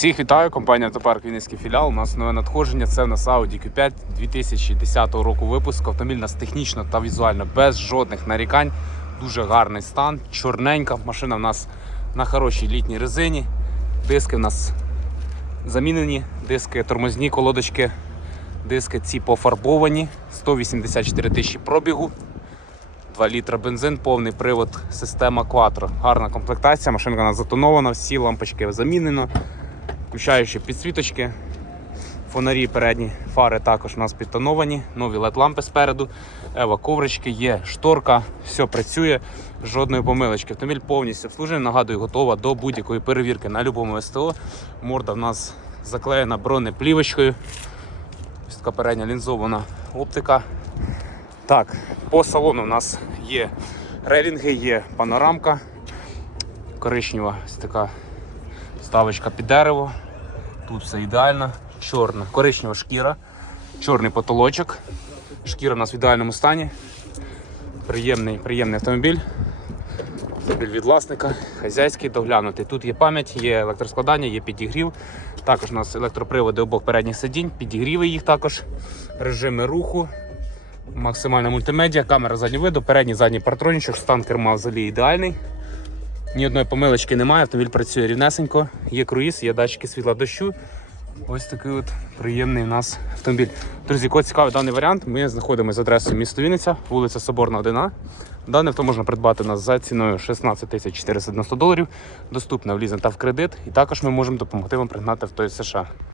Всіх вітаю, компанія Автопарк Вінницький філіал. У нас нове надходження. Це в нас Audi Q5 2010 року випуску. Автомобіль у нас технічно та візуально без жодних нарікань. Дуже гарний стан, чорненька. Машина в нас на хорошій літній резині. Диски в нас замінені, диски тормозні колодочки, диски ці пофарбовані, 184 тисячі пробігу. 2 літра бензин, повний привод, система Quattro. Гарна комплектація, машинка у нас затонована, всі лампочки замінено, включаючи підсвіточки. Фонарі передні фари також у нас підтоновані, нові led лампи спереду, ева коврички, є шторка, все працює, жодної помилочки. Автомобіль повністю обслужений, нагадую, готова до будь-якої перевірки на будь-якому СТО. Морда в нас заклеєна бронеплівочкою. Ось така передня лінзована оптика. Так, по салону у нас є релінги, є панорамка, коричнева ось така ставочка під дерево. Тут все ідеально, чорна, коричнева шкіра, чорний потолочок. Шкіра у нас в ідеальному стані. Приємний, приємний автомобіль. Автомобіль від власника, хазяйський, доглянутий. Тут є пам'ять, є електроскладання, є підігрів. Також у нас електроприводи обох передніх сидінь, підігріви їх також, режими руху, максимальна мультимедіа, камера заднього виду, передній задній партронічок, стан керма взагалі ідеальний. Ні одної помилочки немає, автомобіль працює рівнесенько, є круїз, є датчики світла дощу. Ось такий от приємний у нас автомобіль. Друзі, кого цікавий даний варіант, ми знаходимося з адресою місто Вінниця, вулиця Соборна 1А. Дане авто можна придбати нас за ціною 16 тисяч 490 доларів, доступне в лізинг та в кредит. І також ми можемо допомогти вам пригнати авто із США.